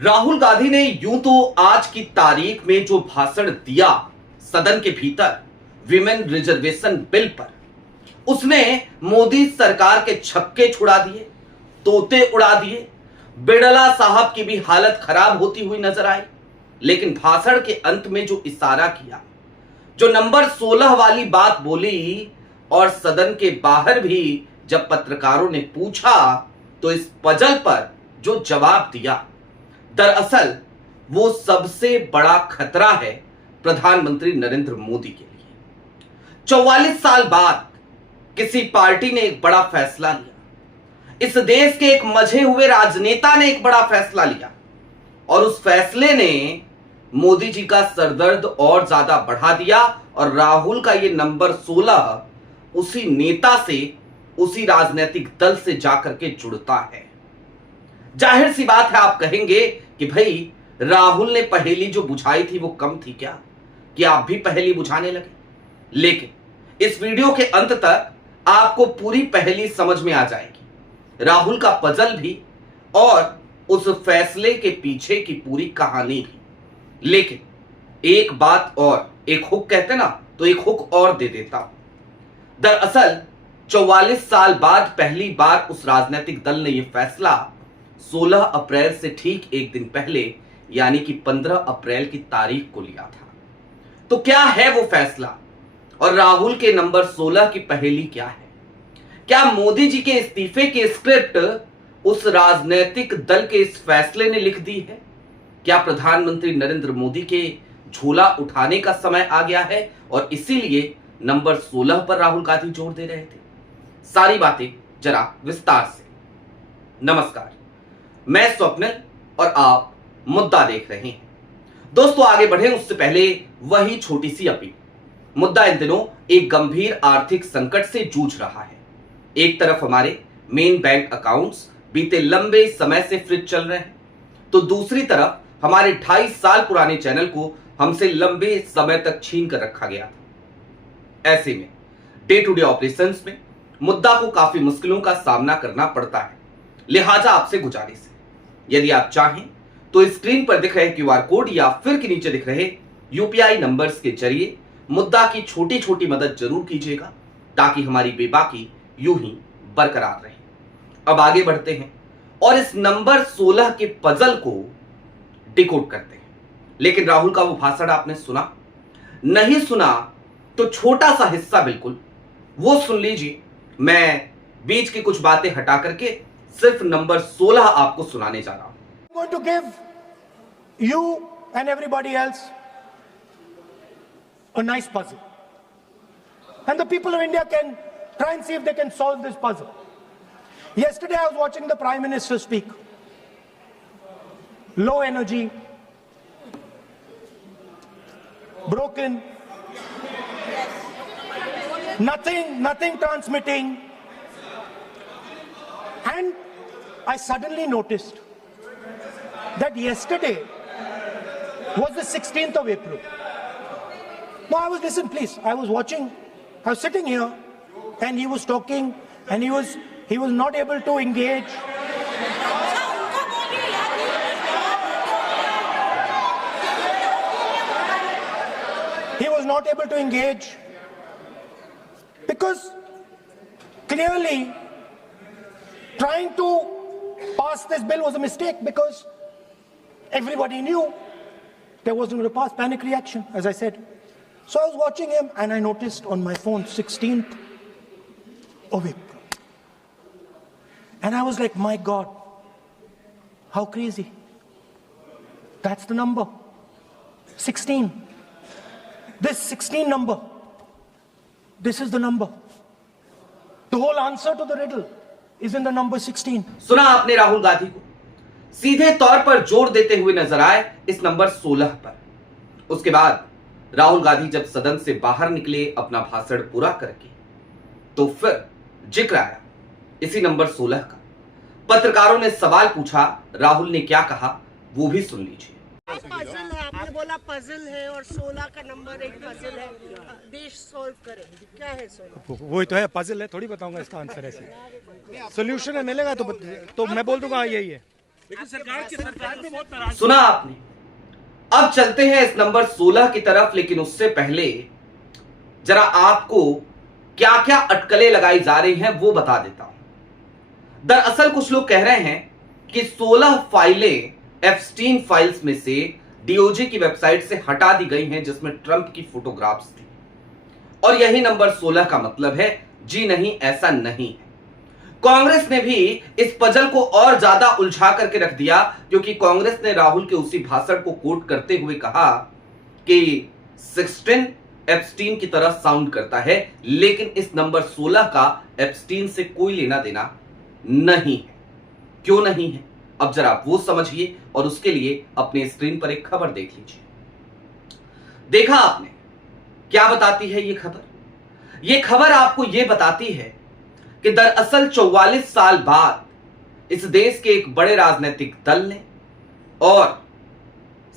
राहुल गांधी ने यूं तो आज की तारीख में जो भाषण दिया सदन के भीतर विमेन रिजर्वेशन बिल पर, उसने मोदी सरकार के छक्के छुड़ा दिए, तोते उड़ा दिए। बिड़ला साहब की भी हालत खराब होती हुई नजर आई। लेकिन भाषण के अंत में जो इशारा किया, जो नंबर 16 वाली बात बोली, और सदन के बाहर भी जब पत्रकारों ने पूछा तो इस पजल पर जो जवाब दिया, दरअसल वो सबसे बड़ा खतरा है प्रधानमंत्री नरेंद्र मोदी के लिए। 44 साल बाद किसी पार्टी ने एक बड़ा फैसला लिया, इस देश के एक मजे हुए राजनेता ने एक बड़ा फैसला लिया, और उस फैसले ने मोदी जी का सरदर्द और ज्यादा बढ़ा दिया। और राहुल का ये नंबर 16 उसी नेता से, उसी राजनीतिक दल से जाकर के जुड़ता है। जाहिर सी बात है, आप कहेंगे कि भाई राहुल ने पहेली जो बुझाई थी वो कम थी क्या, कि आप भी पहेली बुझाने लगे? लेकिन इस वीडियो के अंत तक आपको पूरी पहेली समझ में आ जाएगी, राहुल का पजल भी और उस फैसले के पीछे की पूरी कहानी भी। लेकिन एक बात और, एक हुक कहते ना, तो एक हुक और दे देता हूं। दरअसल 44 साल बाद पहली बार उस राजनीतिक दल ने यह फैसला 16 अप्रैल से ठीक एक दिन पहले, यानी कि 15 अप्रैल की तारीख को लिया था। तो क्या है वो फैसला, और राहुल के नंबर 16 की पहेली क्या है? क्या मोदी जी के इस्तीफे की स्क्रिप्ट उस राजनीतिक दल के इस फैसले ने लिख दी है? क्या प्रधानमंत्री नरेंद्र मोदी के झोला उठाने का समय आ गया है और इसीलिए नंबर 16 पर राहुल गांधी जोर दे रहे थे? सारी बातें जरा विस्तार से। नमस्कार, मैं स्वप्निल और आप मुद्दा देख रहे हैं। दोस्तों, आगे बढ़े उससे पहले वही छोटी सी अपील। मुद्दा इन दिनों एक गंभीर आर्थिक संकट से जूझ रहा है। एक तरफ हमारे मेन बैंक अकाउंट्स बीते लंबे समय से फ्रीज चल रहे हैं, तो दूसरी तरफ हमारे 2.5 साल पुराने चैनल को हमसे लंबे समय तक छीन कर रखा गया था। ऐसे में डे टू डे ऑपरेशंस में मुद्दा को काफी मुश्किलों का सामना करना पड़ता है। लिहाजा आपसे गुजारिश है, यदि आप चाहें तो स्क्रीन पर दिख रहे क्यूआर कोड या फिर के नीचे दिख रहे यूपीआई नंबर्स के जरिए मुद्दा की छोटी छोटी मदद जरूर कीजिएगा, ताकि हमारी बेबाकी यूं ही बरकरार रहे। अब आगे बढ़ते हैं और इस नंबर 16 के पजल को डिकोड करते हैं। लेकिन राहुल का वो भाषण आपने सुना? नहीं सुना तो छोटा सा हिस्सा बिल्कुल वो सुन लीजिए। मैं बीच की कुछ बातें हटा करके सिर्फ नंबर 16 आपको सुनाने जा रहा हूं। Going to give you and everybody else a nice puzzle, and the people of India can try and see if they can solve this puzzle. Yesterday I was watching the Prime Minister speak. Low energy, broken, nothing transmitting, and I suddenly noticed that yesterday was the 16th of April. Now listen please, I was sitting here and he was talking and he was not able to engage. He was not able to engage because clearly trying to pass this bill was a mistake, because everybody knew there wasn't going to pass. Panic reaction, as I said. So I was watching him and I noticed on my phone 16th of April. And I was like, my God, how crazy. That's the number. 16. This 16 number. This is the number. The whole answer to the riddle is in the number 16. सुना आपने राहुल गांधी को सीधे तौर पर जोर देते हुए नजर आए इस नंबर 16 पर। उसके बाद राहुल गांधी जब सदन से बाहर निकले अपना भाषण पूरा करके, तो फिर जिक्र आया इसी नंबर 16 का। पत्रकारों ने सवाल पूछा, राहुल ने क्या कहा वो भी सुन लीजिए। पजल है, आपने बोला पजल है और 16 का नंबर एक पजल है, देश सॉल्व करे। क्या है 16? वही तो है, पजल है, थोड़ी बताऊंगा इसका आंसर। ऐसे सोल्यूशन है, मिलेगा तो मैं बोल दूंगा यही है। लेकिन सरकार में बहुत नाराज। सुना आपने। अब चलते हैं इस नंबर 16 की तरफ, लेकिन उससे पहले जरा आपको क्या क्या अटकलें लगाई जा रही हैं वो बता देता हूं। दरअसल कुछ लोग कह रहे हैं कि 16 फाइलें एप्स्टीन फाइल्स में से डीओजे की वेबसाइट से हटा दी गई हैं जिसमें ट्रंप की फोटोग्राफ्स थी, और यही नंबर 16 का मतलब है। जी नहीं, ऐसा नहीं है। कांग्रेस ने भी इस पजल को और ज्यादा उलझा करके रख दिया, क्योंकि कांग्रेस ने राहुल के उसी भाषण को कोट करते हुए कहा कि 16 एप्स्टीन की तरह साउंड करता है, लेकिन इस नंबर 16 का एप्स्टीन से कोई लेना देना नहीं है। क्यों नहीं है, अब जरा आप वो समझिए, और उसके लिए अपने स्क्रीन पर एक खबर देख लीजिए। देखा आपने क्या बताती है ये खबर? ये खबर आपको ये बताती है कि दरअसल 44 साल बाद इस देश के एक बड़े राजनीतिक दल ने, और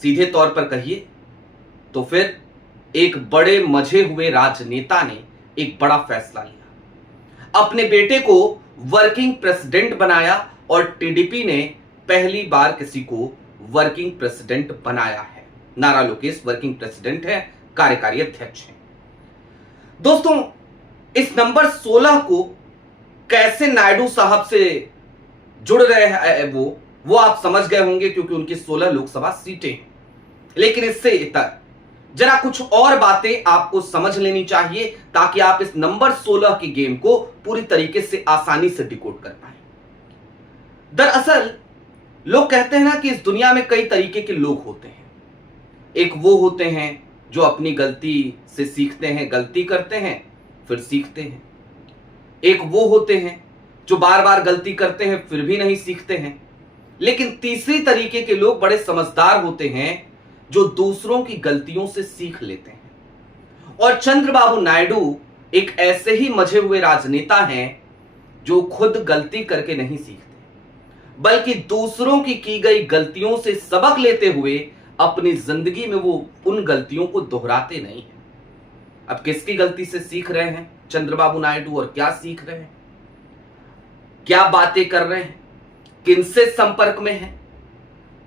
सीधे तौर पर कहिए तो फिर एक बड़े मजे हुए राजनेता ने एक बड़ा फैसला लिया। अपने बेटे को वर्किंग प्रेसिडेंट बनाया, और टीडीपी ने पहली बार किसी को वर्किंग प्रेसिडेंट बनाया है। नारा लोकेश वर्किंग प्रेसिडेंट है, कार्यकारी अध्यक्ष हैं। दोस्तों, इस नंबर 16 को कैसे नायडू साहब से जुड़ रहे हैं वो आप समझ गए होंगे, क्योंकि उनकी 16 लोकसभा सीटें हैं। लेकिन इससे इतर जरा कुछ और बातें आपको समझ लेनी चाहिए, ताकि आप इस नंबर 16 की गेम को पूरी तरीके से आसानी से डिकोड कर पाए। दरअसल लोग कहते हैं ना कि इस दुनिया में कई तरीके के लोग होते हैं। एक वो होते हैं जो अपनी गलती से सीखते हैं, गलती करते हैं फिर सीखते हैं। एक वो होते हैं जो बार बार गलती करते हैं फिर भी नहीं सीखते हैं। लेकिन तीसरी तरीके के लोग बड़े समझदार होते हैं जो दूसरों की गलतियों से सीख लेते हैं। और चंद्रबाबू नायडू एक ऐसे ही मजे हुए राजनेता हैं जो खुद गलती करके नहीं सीखते, बल्कि दूसरों की गई गलतियों से सबक लेते हुए अपनी जिंदगी में वो उन गलतियों को दोहराते नहीं हैं। अब किसकी गलती से सीख रहे हैं चंद्रबाबू नायडू, और क्या सीख रहे हैं, क्या बातें कर रहे हैं, किनसे संपर्क में हैं,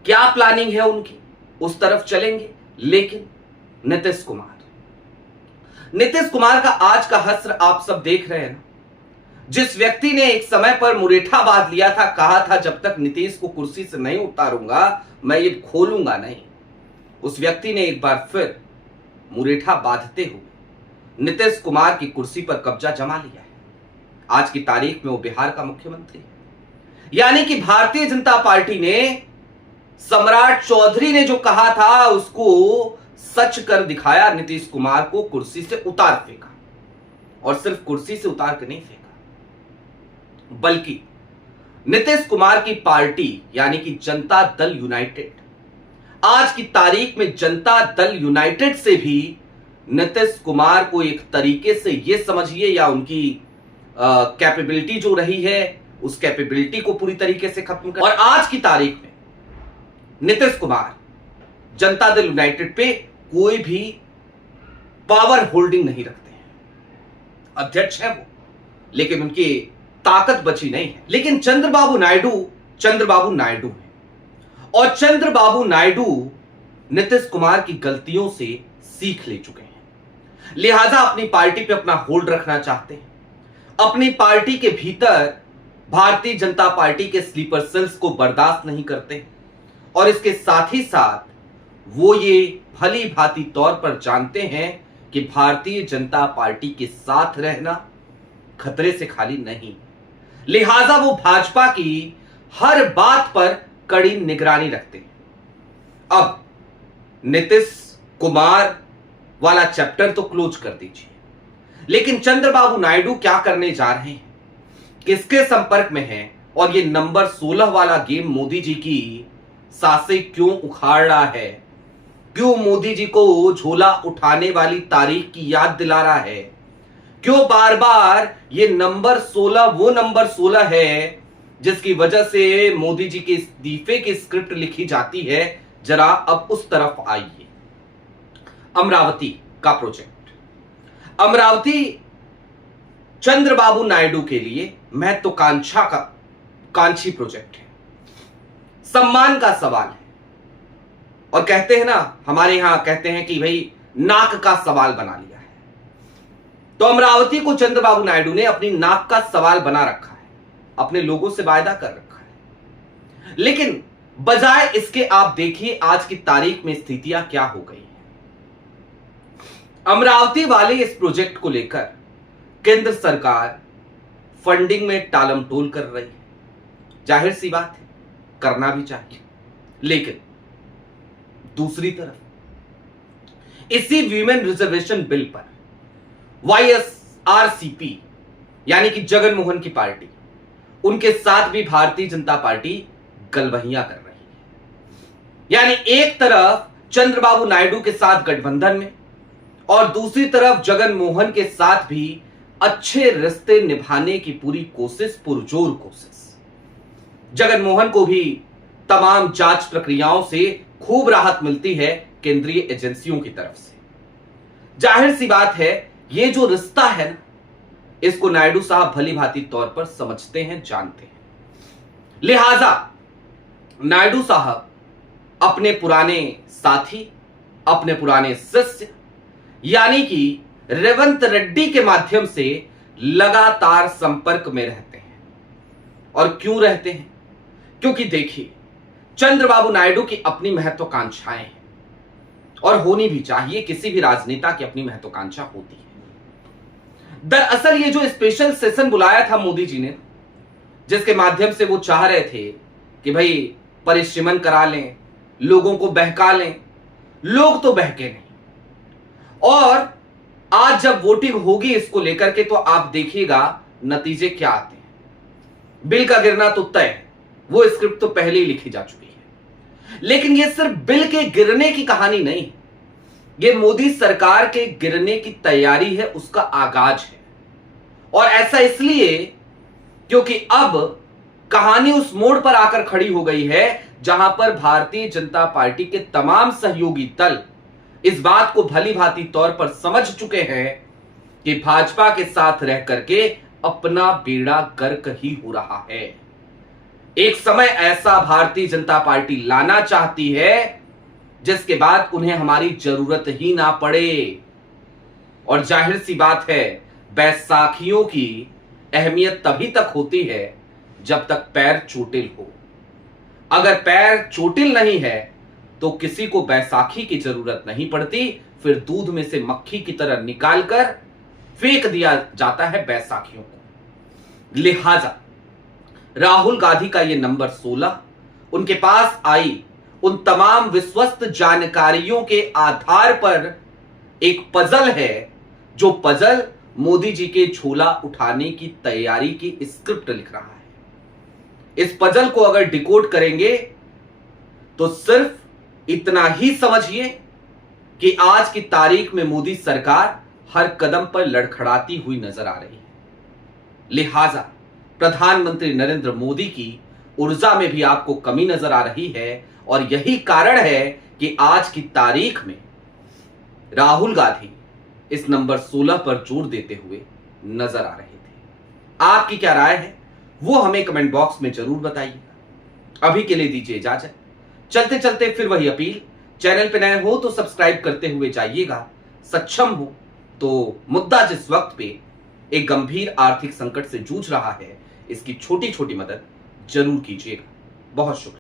क्या प्लानिंग है उनकी, उस तरफ चलेंगे। लेकिन नीतीश कुमार का आज का हश्र आप सब देख रहे हैं ना। जिस व्यक्ति ने एक समय पर मुरेठा बांध लिया था, कहा था जब तक नीतीश को कुर्सी से नहीं उतारूंगा मैं ये खोलूंगा नहीं, उस व्यक्ति ने एक बार फिर मुरेठा बांधते हुए नीतीश कुमार की कुर्सी पर कब्जा जमा लिया है। आज की तारीख में वो बिहार का मुख्यमंत्री है। यानी कि भारतीय जनता पार्टी ने सम्राट चौधरी ने जो कहा था उसको सच कर दिखाया। नीतीश कुमार को कुर्सी से उतार फेंका, और सिर्फ कुर्सी से उतार के नहीं फेंका, बल्कि नीतीश कुमार की पार्टी यानी कि जनता दल यूनाइटेड, आज की तारीख में जनता दल यूनाइटेड से भी नीतीश कुमार को एक तरीके से ये समझिए, या उनकी कैपेबिलिटी जो रही है उस कैपेबिलिटी को पूरी तरीके से खत्म कर। और आज की तारीख में नीतीश कुमार जनता दल यूनाइटेड पे कोई भी पावर होल्डिंग नहीं रखते हैं। अध्यक्ष है वो, लेकिन उनकी ताकत बची नहीं है। लेकिन चंद्रबाबू नायडू है, और चंद्रबाबू नायडू नीतीश कुमार की गलतियों से सीख ले चुके हैं, लिहाजा अपनी पार्टी पे अपना होल्ड रखना चाहते हैं। अपनी पार्टी के भीतर भारतीय जनता पार्टी के स्लीपर सेल्स को बर्दाश्त नहीं करते, और इसके साथ ही साथ वो ये भली भांति तौर पर जानते हैं कि भारतीय जनता पार्टी के साथ रहना खतरे से खाली नहीं, लिहाजा वो भाजपा की हर बात पर कड़ी निगरानी रखते हैं। अब नीतीश कुमार वाला चैप्टर तो क्लोज कर दीजिए, लेकिन चंद्रबाबू नायडू क्या करने जा रहे हैं, किसके संपर्क में हैं, और ये नंबर 16 वाला गेम मोदी जी की सांसें क्यों उखाड़ रहा है, क्यों मोदी जी को झोला उठाने वाली तारीख की याद दिला रहा है, क्यों बार बार ये नंबर 16 वो नंबर 16 है जिसकी वजह से मोदी जी के इस्तीफे की स्क्रिप्ट लिखी जाती है, जरा अब उस तरफ आइए। अमरावती का प्रोजेक्ट, अमरावती चंद्रबाबू नायडू के लिए महत्वाकांक्षा का कांची प्रोजेक्ट है। सम्मान का सवाल है। और कहते हैं ना, हमारे यहां कहते हैं कि भाई नाक का सवाल बना लिया है। तो अमरावती को चंद्रबाबू नायडू ने अपनी नाक का सवाल बना रखा है, अपने लोगों से वायदा कर रखा है। लेकिन बजाय इसके आप देखिए आज की तारीख में स्थितियां क्या हो गई हैं। अमरावती वाले इस प्रोजेक्ट को लेकर केंद्र सरकार फंडिंग में टालमटोल कर रही है। जाहिर सी बात है, करना भी चाहिए। लेकिन दूसरी तरफ इसी वीमेन रिजर्वेशन बिल पर वाईएसआरसीपी यानी कि जगन मोहन की पार्टी, उनके साथ भी भारतीय जनता पार्टी गलबहियां कर रही है। यानी एक तरफ चंद्रबाबू नायडू के साथ गठबंधन में और दूसरी तरफ जगन मोहन के साथ भी अच्छे रिश्ते निभाने की पूरी कोशिश, पुरजोर कोशिश। जगन मोहन को भी तमाम जांच प्रक्रियाओं से खूब राहत मिलती है केंद्रीय एजेंसियों की तरफ से। जाहिर सी बात है, ये जो रिश्ता है ना, इसको नायडू साहब भली भांति तौर पर समझते हैं, जानते हैं। लिहाजा नायडू साहब अपने पुराने साथी, अपने पुराने शिष्य यानी कि रेवंत रेड्डी के माध्यम से लगातार संपर्क में रहते हैं। और क्यों रहते हैं? क्योंकि देखिए, चंद्रबाबू नायडू की अपनी महत्वाकांक्षाएं हैं और होनी भी चाहिए। किसी भी राजनेता की अपनी महत्वाकांक्षा होती है। दरअसल ये जो स्पेशल सेशन बुलाया था मोदी जी ने, जिसके माध्यम से वो चाह रहे थे कि भाई परिश्रमण करा लें, लोगों को बहका लें, लोग तो बहके नहीं। और आज जब वोटिंग होगी इसको लेकर के, तो आप देखिएगा नतीजे क्या आते हैं। बिल का गिरना तो तय है, वो स्क्रिप्ट तो पहले ही लिखी जा चुकी है। लेकिन ये सिर्फ बिल के गिरने की कहानी नहीं है, ये मोदी सरकार के गिरने की तैयारी है, उसका आगाज है। और ऐसा इसलिए क्योंकि अब कहानी उस मोड़ पर आकर खड़ी हो गई है जहां पर भारतीय जनता पार्टी के तमाम सहयोगी दल इस बात को भली भांति तौर पर समझ चुके हैं कि भाजपा के साथ रह करके अपना बेड़ा गर्क ही हो रहा है। एक समय ऐसा भारतीय जनता पार्टी लाना चाहती है जिसके बाद उन्हें हमारी जरूरत ही ना पड़े। और जाहिर सी बात है, बैसाखियों की अहमियत तभी तक होती है जब तक पैर चोटिल हो। अगर पैर चोटिल नहीं है तो किसी को बैसाखी की जरूरत नहीं पड़ती, फिर दूध में से मक्खी की तरह निकालकर फेंक दिया जाता है बैसाखियों को। लिहाजा राहुल गांधी का यह नंबर 16 उनके पास आई उन तमाम विश्वस्त जानकारियों के आधार पर एक पजल है, जो पजल मोदी जी के झोला उठाने की तैयारी की स्क्रिप्ट लिख रहा है। इस पजल को अगर डिकोड करेंगे तो सिर्फ इतना ही समझिए कि आज की तारीख में मोदी सरकार हर कदम पर लड़खड़ाती हुई नजर आ रही है। लिहाजा प्रधानमंत्री नरेंद्र मोदी की ऊर्जा में भी आपको कमी नजर आ रही है और यही कारण है कि आज की तारीख में राहुल गांधी इस नंबर 16 पर जोर देते हुए नजर आ रहे थे। आपकी क्या राय है वो हमें कमेंट बॉक्स में जरूर बताइएगा। अभी के लिए दीजिए इजाजत। चलते चलते फिर वही अपील, चैनल पे नए हो तो सब्सक्राइब करते हुए जाइएगा। सक्षम हो तो मुद्दा जिस वक्त पे एक गंभीर आर्थिक संकट से जूझ रहा है, इसकी छोटी छोटी मदद जरूर कीजिएगा। बहुत शुक्रिया।